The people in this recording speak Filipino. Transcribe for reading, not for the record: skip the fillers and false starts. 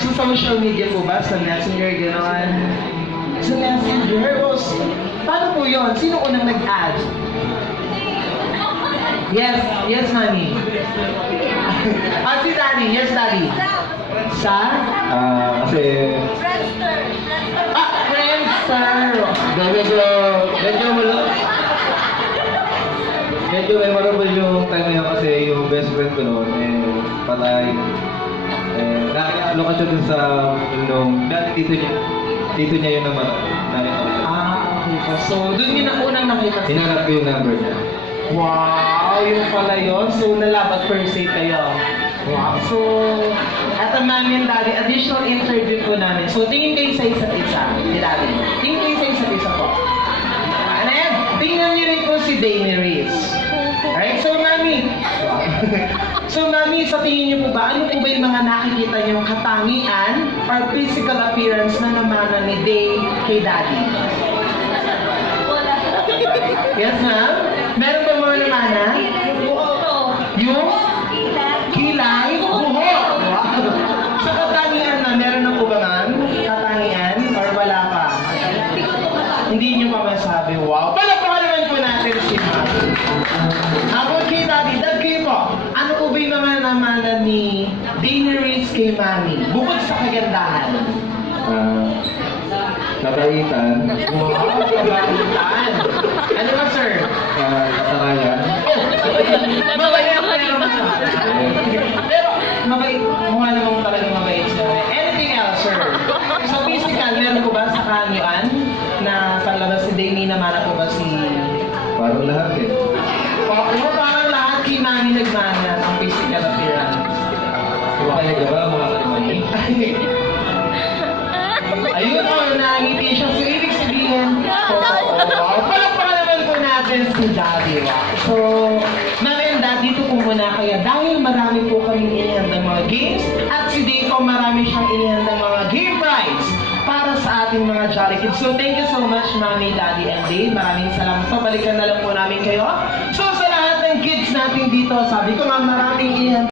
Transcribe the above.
Sa social media po ba? Sa Messenger, gano'n? Sa Messenger? O, paano po yun? Sino unang nag-add? Yes, mami. Si daddy. Yes, daddy. Sa? Kasi Friendster. medyo memorable yung time na yun kasi yung best friend ko noon patay. Nakakalo ka siya dun sa nung dati dito niya yun naman nakita ko siya. Okay po. So, dun yun ang unang nakita. Hinanap ko yung number niya. Wow, yun pala yun. So, nalabat per se kayo. Wow. So, at ang mami and daddy, additional interview po namin. So, tingin kayo sa isa't isa. Daddy. Tingin kayo sa isa't isa po. Ano yan? Tingnan niyo rin po si Dana Reese. Alright, so mami. So mami, sa tingin niyo po ba, ano po ba yung mga nakikita niyong katangian or physical appearance na namana ni Day kay daddy? Yes, ma'am? Meron ba mga namana? Yung? Kilay? Buhok! Wow! Sa katangian na, meron na po ba ma'am? Katangian? Or wala pa? Hindi niyo pa masabi. Wow! Palakpakan naman po natin si ma'am. Ako kay daddy, dad kayo po. Ano po ba yung mga namana ni Dana Reese kay mami? Bukod sa kagandahan. Nakaitan, Wow! Kagandahan! Ano ba, sir? katarayan, Mabait ako pero mabait, mukha namang talagang mabait siya. Anything else, sir? So physical, meron po ba sa kanyuan na panlabas si Dami naman po ba si... parang lahat eh. Parang lahat kay mami nagmana ang physical appearance. Kaya ka ba mga kalimani? Ayun o, nangiti siya. So ibig sabihin, palakpakan naman po natin si Daddy. So, mami and dad, dito po muna kaya dahil marami po kaming inihandang mga games at si Dave po marami siyang inihandang mga game prize para sa ating mga Jolly Kids. So, thank you so much, Mami, Daddy, and Dave. Maraming salamat po. Balikan na lang po namin kayo. So, sa lahat ng kids natin dito, sabi ko nga maraming inihandang